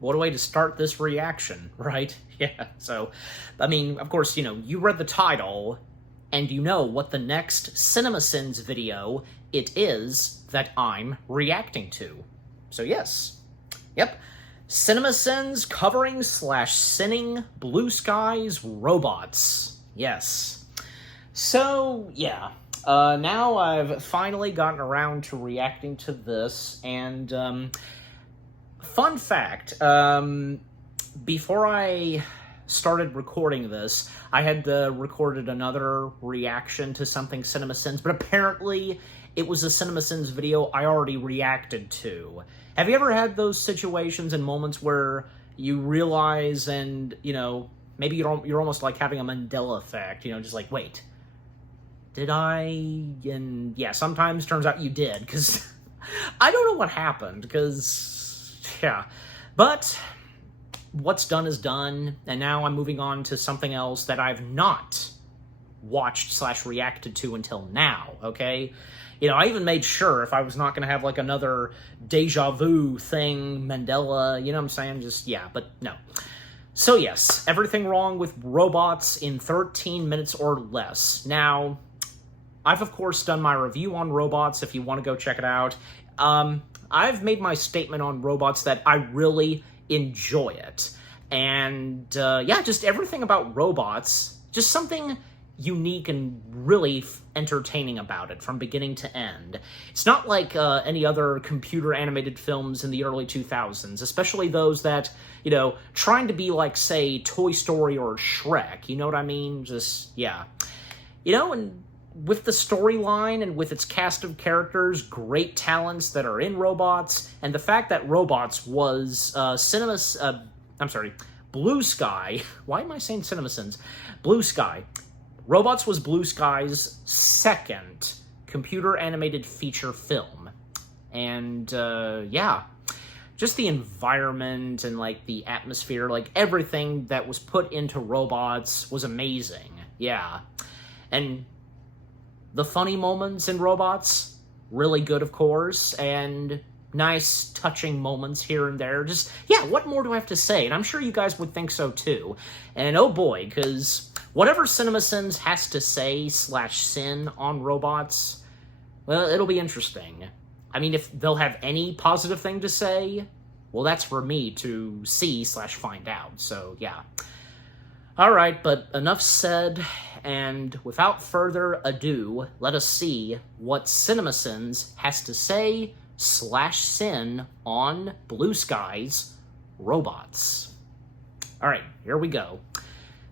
what a way to start this reaction, right? Yeah, so, I mean, of course, you read the title, and you know what the next CinemaSins video it is that I'm reacting to. So yes, yep, CinemaSins covering / sinning Blue Skies robots. Yes. So, yeah. Now I've finally gotten around to reacting to this, and, fun fact, before I started recording this, I had recorded another reaction to something CinemaSins, but apparently it was a CinemaSins video I already reacted to. Have you ever had those situations and moments where you realize and, maybe you're almost like having a Mandela effect, just like, wait, did I? And yeah, sometimes turns out you did, because I don't know what happened, because, yeah. But what's done is done, and now I'm moving on to something else that I've not watched / reacted to until now, okay? I even made sure if I was not going to have, like, another deja vu thing, Mandela, you know what I'm saying? Just, yeah, but no. So yes, everything wrong with robots in 13 minutes or less. Now, I've, of course, done my review on robots, if you want to go check it out. I've made my statement on robots that I really enjoy it. And, yeah, just everything about robots, just something unique and really entertaining about it from beginning to end. It's not like any other computer-animated films in the early 2000s, especially those that, trying to be like, say, Toy Story or Shrek, you know what I mean? Just, yeah. And with the storyline and with its cast of characters, great talents that are in robots, and the fact that Robots was Blue Sky. Why am I saying CinemaSins? Blue Sky. Robots was Blue Sky's second computer-animated feature film. And, yeah. Just the environment and, like, the atmosphere, like, everything that was put into Robots was amazing. Yeah. And the funny moments in Robots, really good, of course, and nice, touching moments here and there. Just, yeah, what more do I have to say? And I'm sure you guys would think so, too. And, oh boy, because whatever CinemaSins has to say / sin on Robots, well, it'll be interesting. I mean, if they'll have any positive thing to say, well, that's for me to see / find out. So, yeah. Alright, but enough said, and without further ado, let us see what CinemaSins has to say / sin on Blue Skies robots. Alright, here we go.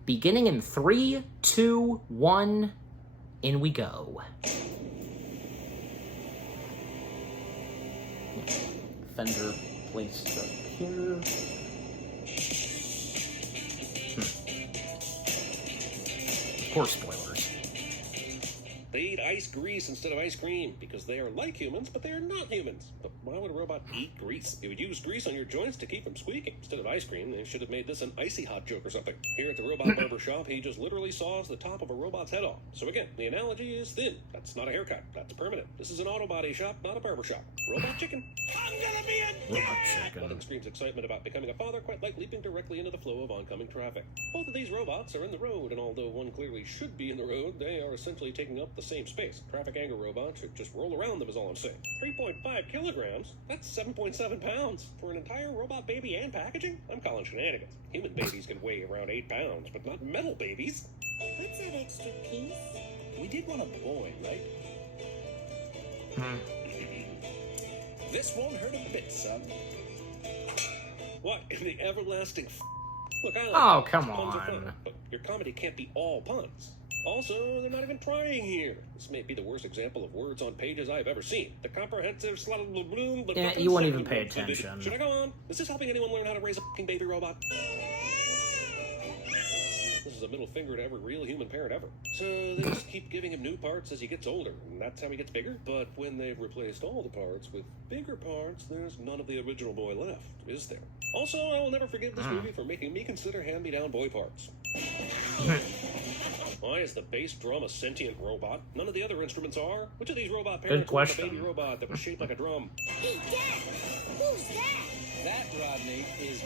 Beginning in 3, 2, 1, in we go. Fender placed up here. Of course, spoilers. They eat ice grease instead of ice cream because they are like humans, but they are not humans. But why would a robot eat grease? It would use grease on your joints to keep them squeaking. Instead of ice cream, they should have made this an icy hot joke or something. Here at the Robot Barber Shop, he just literally saws the top of a robot's head off. So again, the analogy is thin. That's not a haircut. That's permanent. This is an auto body shop, not a barber shop. Robot chicken. I'm gonna be a dad! Nothing screams excitement about becoming a father quite like leaping directly into the flow of oncoming traffic. Both of these robots are in the road, and although one clearly should be in the road, they are essentially taking up the same space. Traffic anger robots should just roll around them is all I'm saying. 3.5 kilograms? That's 7.7 pounds. For an entire robot baby and packaging? I'm calling shenanigans. Human babies can weigh around 8 pounds, but not metal babies. What's that extra piece? We did want a boy, right? This won't hurt a bit, son. What in the everlasting Look, I like Oh, puns. come Puns are on. fun, but your comedy can't be all puns. Also, they're not even trying here. This may be the worst example of words on pages I've ever seen. The comprehensive bloom, but Yeah, you won't even pay attention. Should I go on? Is this helping anyone learn how to raise a fucking baby robot? This is a middle finger to every real human parent ever. So they just keep giving him new parts as he gets older, and that's how he gets bigger? But when they've replaced all the parts with bigger parts, there's none of the original boy left, is there? Also, I will never forgive this movie for making me consider hand-me-down boy parts. Why is the bass drum a sentient robot? None of the other instruments are. Which of these robot parents owned a baby robot that was shaped like a drum? Hey, Dad! Who's that? That, Rodney, is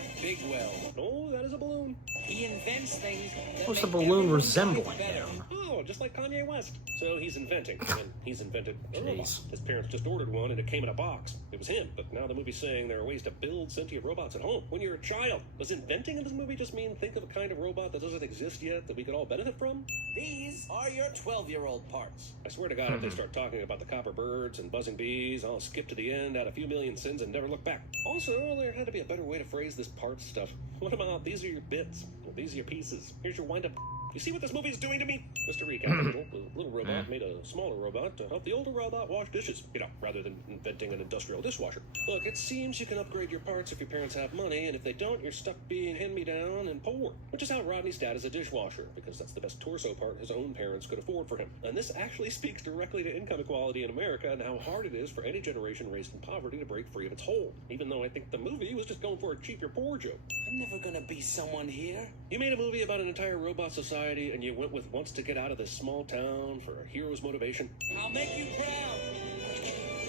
well. Oh, that is a balloon. He invents things that What's the make balloon everyone's resembling life better. him? Oh, just like Kanye West. So he's inventing, and he's invented a robot. Jeez. His parents just ordered one, and it came in a box. It was him, but now the movie's saying there are ways to build sentient robots at home. When you're a child, does inventing in this movie just mean think of a kind of robot that doesn't exist yet that we could all benefit from? These are your 12-year-old parts. I swear to God, if they start talking about the copper birds and buzzing bees, I'll skip to the end, add a few million sins, and never look back. Also, there had to be a better way to phrase this parts stuff. What about these are your bits? Well, these are your pieces. Here's your wind-up. You see what this movie is doing to me? Just to recap a little, the little robot made a smaller robot to help the older robot wash dishes, rather than inventing an industrial dishwasher. Look, it seems you can upgrade your parts if your parents have money, and if they don't, you're stuck being hand-me-down and poor. Which is how Rodney's dad is a dishwasher, because that's the best torso part his own parents could afford for him. And this actually speaks directly to income equality in America and how hard it is for any generation raised in poverty to break free of its hold. Even though I think the movie was just going for a cheap you're poor joke. I'm never gonna be someone here. You made a movie about an entire robot society, and you went with wants to get out of this small town for a hero's motivation. I'll make you proud.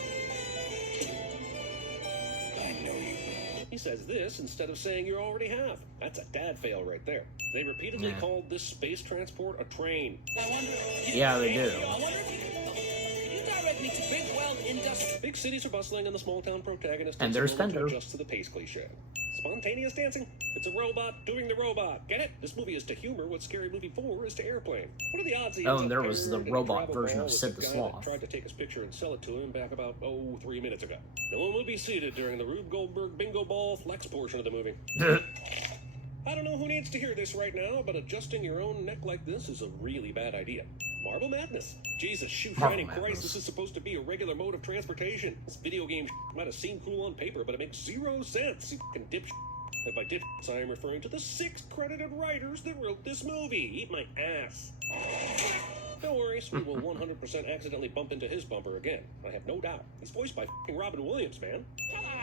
I know you will. He says this instead of saying you already have. That's a dad fail right there. They repeatedly called this space transport a train. I wonder. Yeah, they do. I wonder if you direct me to Big Well Industry. Big cities are bustling, and the small town protagonist And takes a there's moment to Fender. adjust to the pace cliche. Spontaneous dancing. It's a robot doing the robot. Get it? This movie is to humor what Scary Movie 4 is to Airplane. What are the odds he Oh, ends and up there was paired the in a robot travel version ball of with Sid the the guy Sloth. that tried to take his picture and sell it to him back about, 3 minutes ago. No one will be seated during the Rube Goldberg Bingo Ball flex portion of the movie. I don't know who needs to hear this right now, but adjusting your own neck like this is a really bad idea. Marble Madness. Jesus, shoot, Marble shining Madness. Christ, this is supposed to be a regular mode of transportation. This video game might have seemed cool on paper, but it makes 0 sense, you fucking dipshit. And by dipshits, I am referring to the 6 credited writers that wrote this movie. Eat my ass. No worries, we will 100% accidentally bump into his bumper again. I have no doubt. He's voiced by f***ing Robin Williams, man.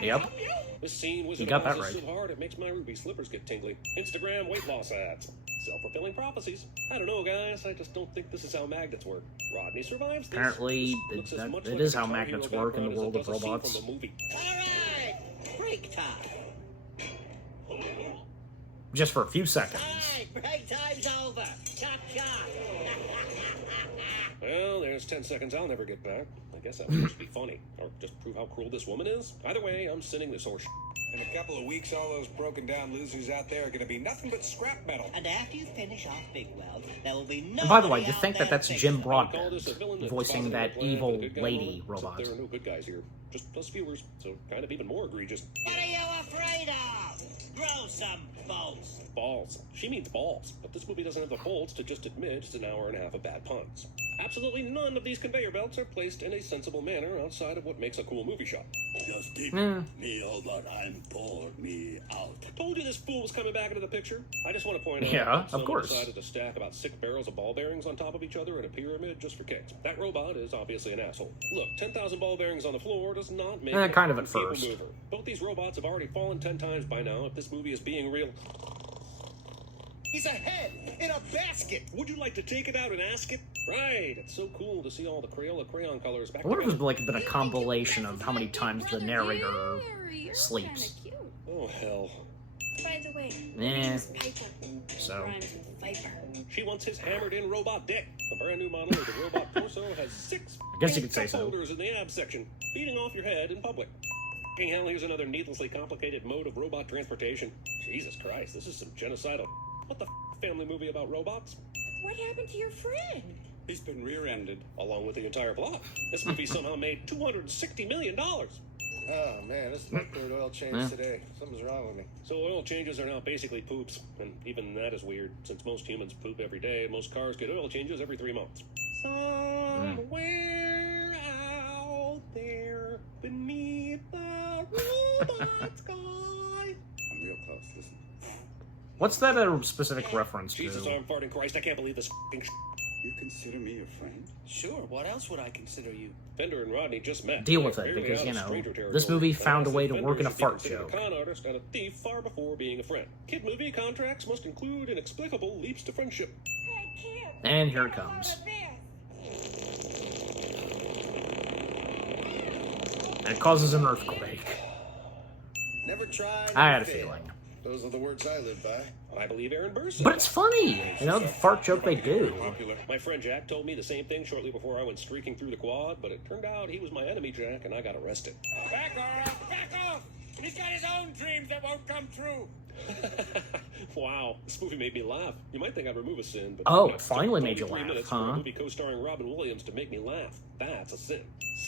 Yep. This scene was You got that so right. hard it makes my ruby slippers get tingly. Instagram weight loss ads. Self-fulfilling prophecies. I don't know, guys. I just don't think this is how magnets work. Rodney survives this. Apparently, This looks as much it like is a how Guitar magnets Hero work in the background world as of it does a scene robots. from a movie. All right, break time. Just for a few seconds. All right, break time's over. Chop chop. Well, there's 10 seconds I'll never get back. I guess that was supposed to be funny. Or just prove how cruel this woman is. Either way, I'm sending this horse. In a couple of weeks, all those broken down losers out there are going to be nothing but scrap metal. And after you finish off Big Well, there will be no. And by the way, to think that that's Jim Broadbent voicing that evil lady Except robot. there are no good guys here. Just us viewers, so kind of even more egregious. What are you afraid of? Grow some balls. Balls. She means balls, but this movie doesn't have the bolts to just admit it's an hour and a half of bad puns. Absolutely none of these conveyor belts are placed in a sensible manner outside of what makes a cool movie shot. Just keep Hmm. me over and pour me out. Told you this fool was coming back into the picture. I just want to point out Yeah, that of someone course. decided to stack about 6 barrels of ball bearings on top of each other in a pyramid just for kicks. That robot is obviously an asshole. Look, 10,000 ball bearings on the floor does not make it a kind of at people first. mover. Both these robots have already fallen 10 times by now if this movie is being real. He's a head in a basket. Would you like to take it out and ask it? Right, it's so cool to see all the Crayola crayon colors back I wonder if together. it's like been a compilation of how many times the narrator sleeps. Oh, hell. By the way, Eh. my name is Piper. So, Rhymes with Viper. She wants his hammered-in robot dick. A brand new model of the robot torso has 6 I guess you could say cup so. holders in the ab section, beating off your head in public. F***ing hell, here's another needlessly complicated mode of robot transportation. Jesus Christ, this is some genocidal. What the family movie about robots? What happened to your friend? He's been rear-ended. Along with the entire plot. This movie somehow made $260 million. Oh man, this is my third oil change Yeah. today. Something's wrong with me. So oil changes are now basically poops, and even that is weird, since most humans poop every day, and most cars get oil changes every 3 months. Somewhere out there, beneath the robot sky. I'm real close. Listen. What's that a specific reference Jesus, to? I'm farting Christ, I can't believe this f***ing You consider me your friend? Sure, what else would I consider you? Fender and Rodney just met. Deal with They're it, barely because, out you of know, stranger this territory. movie And found a way to Fender work in a should be fart considered joke. a con artist and a thief far before being a friend. Kid movie contracts must include inexplicable leaps to friendship. Hey, kid. And here it comes. And it causes an earthquake. Never tried. I had a failed. feeling. Those are the words I live by. I believe Aaron Burr said But it's funny, you know, the fart joke they do. popular. My friend Jack told me the same thing shortly before I went streaking through the quad, but it turned out he was my enemy, Jack, and I got arrested. Back off! Back off! He's got his own dreams that won't come true. Wow, this movie made me laugh. You might think I'd remove a sin, but Oh, it it finally took made you 23 laugh, minutes for a huh? movie co-starring Robin Williams to make me laugh. That's a sin.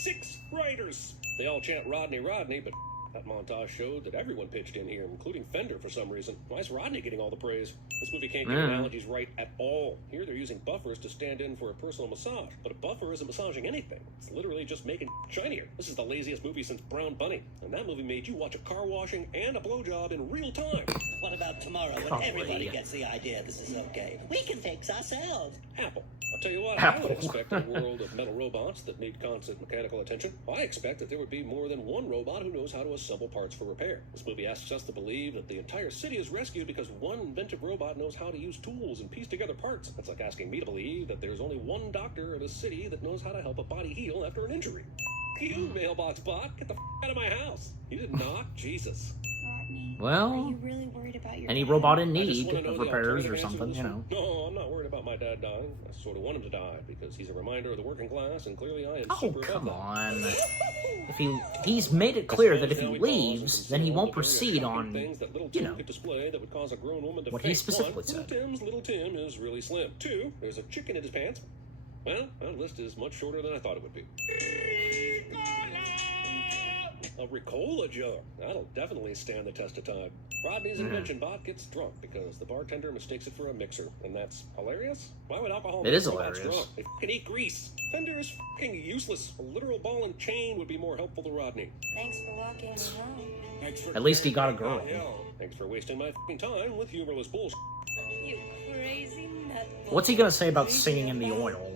6 writers. They all chant Rodney, Rodney, but that montage showed that everyone pitched in here, including Fender for some reason. Why is Rodney getting all the praise? This movie can't get analogies right at all. Here they're using buffers to stand in for a personal massage, but a buffer isn't massaging anything. It's literally just making shinier. This is the laziest movie since Brown Bunny, and that movie made you watch a car washing and a blowjob in real time. What about tomorrow when Golly. everybody gets the idea this is okay? We can fix ourselves. Apple. I'll tell you what, Apple. I would expect a world of metal robots that need constant mechanical attention. I expect that there would be more than one robot who knows how to assemble parts for repair. This movie asks us to believe that the entire city is rescued because one inventive robot knows how to use tools and piece together parts. That's like asking me to believe that there's only one doctor in a city that knows how to help a body heal after an injury. You, mailbox bot, get the out of my house. You didn't knock? Jesus. Rodney, Well, are you really worried about your any dad? robot in I just need want to know of the repairs or alternative answer to something, this you one. know. No, I'm not worried about my dad dying. I sort of want him to die because he's a reminder of the working class, and clearly I am Oh, super above come that. on. If he's made it clear that if he leaves, then he won't proceed on, you know, could display that would cause a grown woman to what he faint. specifically One, said. Little Tim is really slim. 2, there's a chicken in his pants. Well, that list is much shorter than I thought it would be. A Ricola jar. That'll definitely stand the test of time. Rodney's invention bot gets drunk because the bartender mistakes it for a mixer, and that's hilarious. Why would alcohol It make is robots hilarious. drunk? They fucking eat grease. Fender is fucking useless. A literal ball and chain would be more helpful to Rodney. Thanks for walking me home. Thanks for At least he got a carrying girl. that hill. Thanks for wasting my fucking time with humorless bullshit. You crazy nut. What's he gonna say about singing in the oil?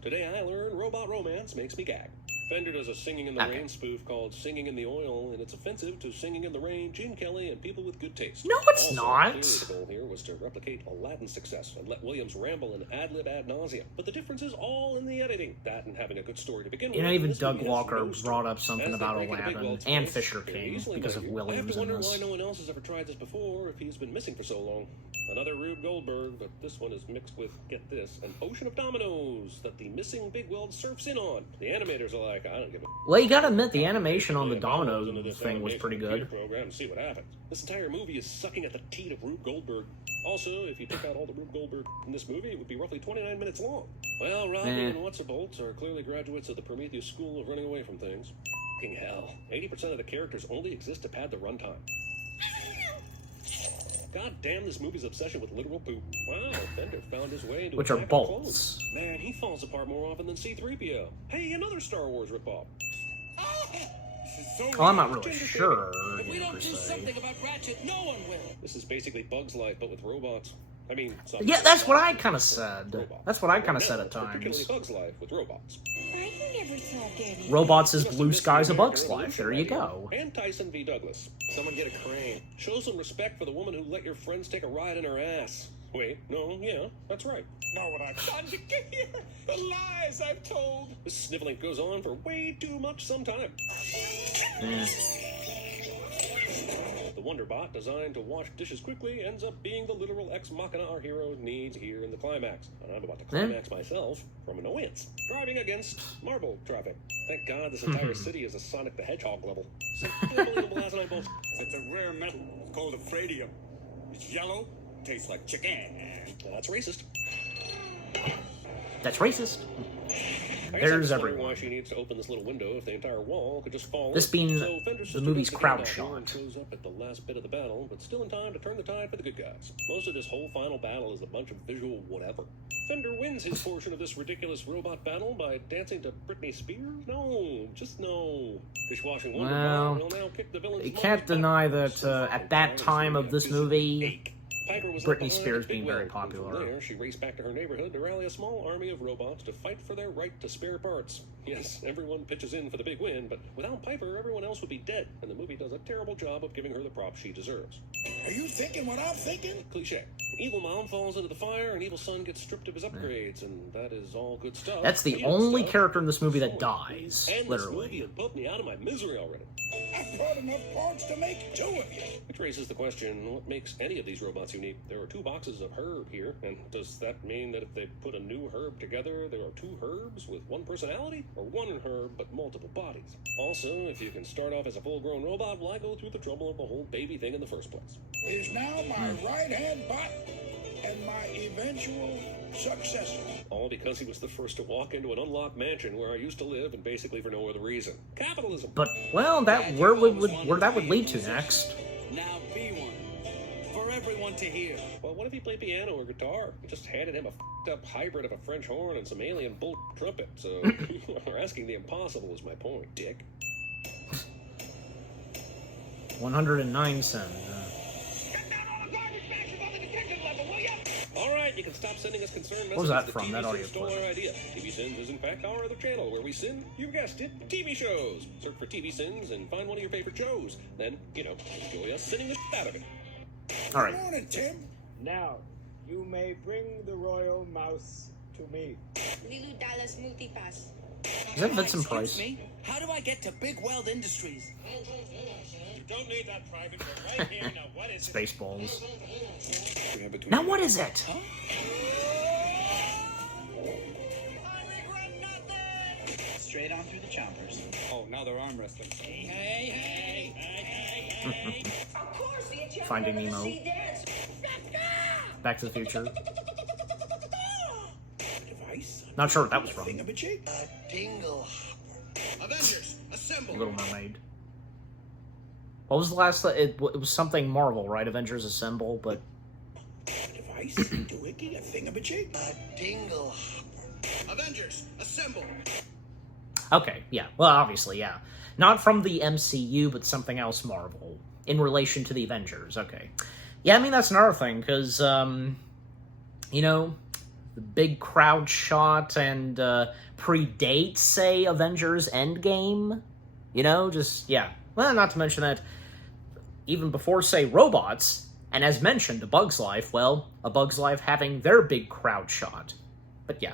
Today I learned robot romance makes me gag. Fender does a Singing in the Okay. Rain spoof called Singing in the Oil, and it's offensive to Singing in the Rain, Gene Kelly, and people with good taste. No, it's Also, not. clearly the goal here was to replicate Aladdin's success and let Williams ramble and ad-lib ad nauseum. But the difference is all in the editing. That and having a good story to begin with. You know, even This movie Doug has Walker no story. brought up something As they about break into Big Aladdin World's and place, Fisher very King easily, because of maybe. Williams I have to in wonder this. why no one else has ever tried this before if he's been missing for so long. Another Rube Goldberg, but this one is mixed with, get this, an ocean of dominoes that the missing Big Weld surfs in on. The animators are like, I don't give a Well, you gotta admit, the animation on the into domino this thing was animation pretty computer good. program and see what happens. This entire movie is sucking at the teat of Rube Goldberg. Also, if you took out all the Rube Goldberg in this movie, it would be roughly 29 minutes long. Well, Rodney and What's-a-Bolts are clearly graduates of the Prometheus School of running away from things. Fucking hell. 80% of the characters only exist to pad the runtime. God damn this movie's obsession with literal poop. Wow, Fender found his way into Which are Attack of the bolts. Clones. Man, he falls apart more often than C-3PO. Hey, another Star Wars ripoff. This is so Well, I'm not weird. really sure, If we you know, don't per do se. something about Ratchet, no one will. This is basically Bug's Life, but with robots. I mean, Yeah, that's what I kind of said. robots. That's what I kind Right of said now, at Particularly times. Bug's Life with robots. I can never tell Daddy. Robots is Just Blue missed Skies the a Bug's American Life. There Revolution you right go. here. And Tyson v. Douglas. Someone get a crane. Show some respect for the woman who let your friends take a ride in her ass. Wait, no, yeah, that's right. Know what I've done to get here? The lies I've told. This sniveling goes on for way too much sometime. Eh. The Wonderbot, designed to wash dishes quickly, ends up being the literal ex machina our hero needs here in the climax. And I'm about to climax myself from annoyance. Driving against marble traffic. Thank God this entire city is a Sonic the Hedgehog level. So unbelievable asinine bullshit. It's a rare metal. It's called ephradium. It's yellow. Tastes like chicken. Well, that's racist. That's racist. I guess I'm There's just wondering everyone. why she needs to open this little window if the entire wall could just fall This in. being So Fender's the sister movie's goes to crowd get out here and shot. shows up at the last bit of the battle, but still in time to turn the tide for the good guys. Most of this whole final battle is a bunch of visual whatever. Fender wins his portion of this ridiculous robot battle by dancing to Britney Spears? No, just no. Dishwashing Well, Wonderbot will now kick the villain's You mother's can't butt. deny that So at that far, time she of this had a movie, ache. Piper was Britney left behind Spears at being Big very Weld, and popular. From there, she raced back to her neighborhood to rally a small army of robots to fight for their right to spare parts. Yes, everyone pitches in for the big win, but without Piper, everyone else would be dead, and the movie does a terrible job of giving her the props she deserves. Are you thinking what I'm thinking? Cliche. Evil mom falls into the fire, and evil son gets stripped of his upgrades, and that is all good stuff. That's the But you know only stuff. character in this movie that Someone dies, please end literally. This movie and put me out of my misery already. I've brought enough parts to make 2 of you. Which raises the question, what makes any of these robots unique? There are 2 boxes of herb here, and does that mean that if they put a new herb together, there are 2 herbs with 1 personality? Or 1 herb but multiple bodies? Also, if you can start off as a full-grown robot, why go through the trouble of the whole baby thing in the first place? Is now my right-hand bot and my eventual successor. All because he was the first to walk into an unlocked mansion where I used to live, and basically for no other reason. Capitalism! But, well, that where that would lead to next. Now be one. For everyone to hear. Well, what if he played piano or guitar? We just handed him a f***ed-up hybrid of a French horn and some alien bull trumpet, so we're asking the impossible is my point, dick. 109 cents. All right, you can stop sending us concerned messages. What was that The from, TV that audio Sins stole clip? our idea. TV Sins is in fact our other channel where we sin, you guessed it, TV shows. Search for TV Sins and find one of your favorite shows. Then, enjoy us sinning the shit out of it. All right. Good morning, Tim. Now, you may bring the royal mouse to me. Lilu Dallas Multipass. Is that Vincent Excuse Price? me? How do I get to Big Weld Industries? You don't need that, Private. We're right here. Now, what is it? Spaceballs. Yeah, between Now what is it? Straight on through the chompers. Oh, now they're arm wrestling. Finding Nemo. Back to the Future. Device. Not sure what that was from. Thingamajig. Dingle. Avengers, assemble! Little Mermaid. What was the last? It was something Marvel, right? Avengers Assemble, but Device. Doohickey. A thingamajig. Dingle. Avengers, assemble! okay, yeah. Well, obviously, yeah. Not from the MCU, but something else Marvel in relation to the Avengers. Okay, yeah. I mean that's another thing because the big crowd shot and predates, say, Avengers Endgame. Just yeah. Well, not to mention that even before, say, robots, and as mentioned, A Bug's Life, well, A Bug's Life having their big crowd shot. But yeah.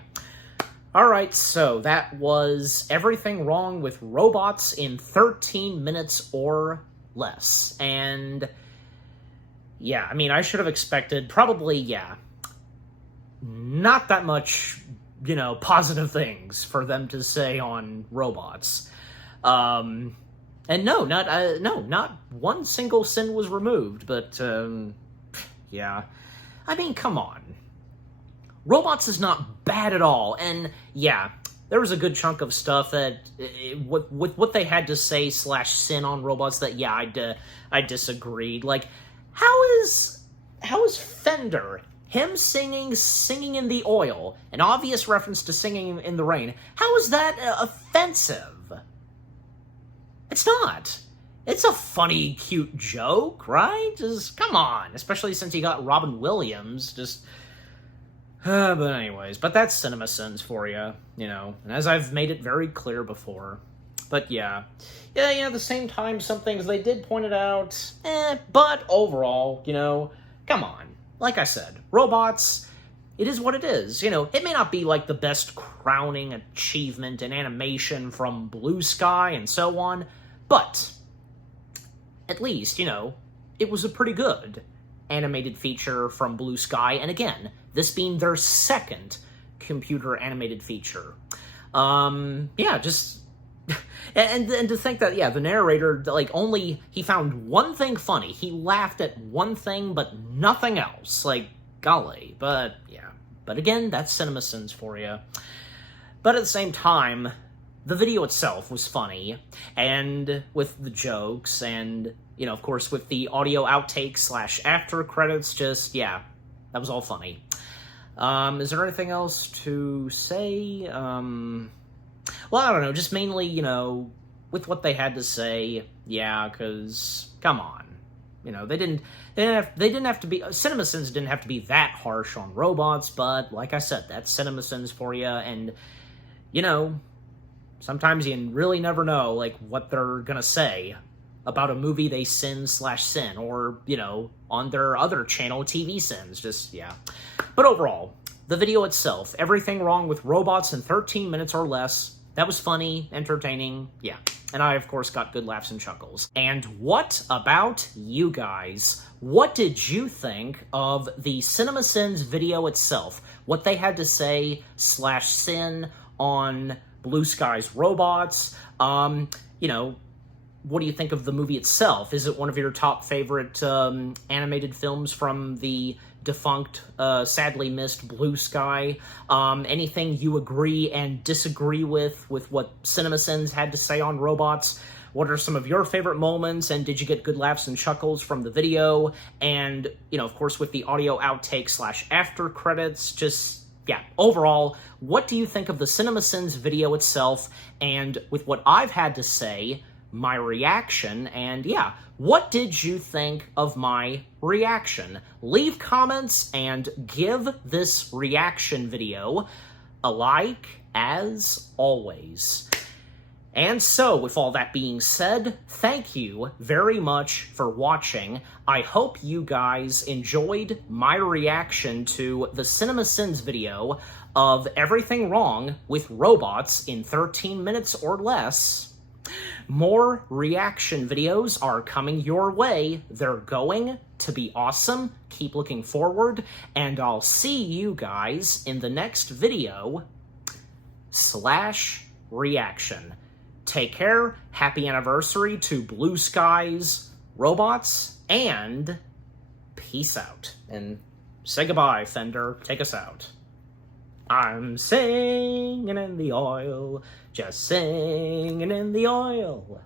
Alright, so that was everything wrong with robots in 13 minutes or less. And yeah, I mean, I should have expected probably, yeah, not that much, positive things for them to say on robots. And no, not one single sin was removed, but, yeah. I mean, come on. Robots is not bad at all, and, yeah, there was a good chunk of stuff that, with what they had to say / sin on robots that, yeah, I disagreed. Like, how is Fender, him singing in the oil, an obvious reference to singing in the rain, how is that offensive? It's not. It's a funny, cute joke, right? Just, come on. Especially since you got Robin Williams, just... but anyways, but that's CinemaSins for you, and as I've made it very clear before. But yeah, at the same time, some things they did point it out, but overall, come on. Like I said, robots, it is what it is. It may not be like the best crowning achievement in animation from Blue Sky and so on, but at least, it was a pretty good animated feature from Blue Sky, and again, this being their second computer animated feature. Yeah, just... and to think that, yeah, the narrator, only he found one thing funny. He laughed at one thing, but nothing else. Like, golly. But, yeah. But again, that's CinemaSins for you. But at the same time, the video itself was funny, and with the jokes, and, of course, with the audio outtakes / after credits, just, yeah, that was all funny. Is there anything else to say? Well, I don't know, just mainly, with what they had to say, yeah, because, come on. They didn't have to be, CinemaSins didn't have to be that harsh on robots, but, like I said, that's CinemaSins for you, and, sometimes you really never know, like, what they're gonna say about a movie they sin/sin, or, you know, on their other channel, TV Sins, just, yeah. But overall, the video itself, everything wrong with robots in 13 minutes or less, that was funny, entertaining, yeah. And I, of course, got good laughs and chuckles. And what about you guys? What did you think of the CinemaSins video itself? What they had to say /sin on Blue Sky's robots? You know, what do you think of the movie itself? Is it one of your top favorite animated films from the defunct, sadly missed Blue Sky? Anything you agree and disagree with what CinemaSins had to say on robots? What are some of your favorite moments, and did you get good laughs and chuckles from the video? And, you know, of course, with the audio outtake / after credits, just, yeah, overall, what do you think of the CinemaSins video itself, and with what I've had to say, my reaction, and yeah, what did you think of my reaction? Leave comments and give this reaction video a like, as always. And so, with all that being said, thank you very much for watching. I hope you guys enjoyed my reaction to the CinemaSins video of everything wrong with robots in 13 minutes or less. More reaction videos are coming your way. They're going to be awesome. Keep looking forward, and I'll see you guys in the next video /reaction. Take care, happy anniversary to Blue Sky's robots, and peace out. And say goodbye, Fender. Take us out. I'm singing in the oil, just singing in the oil.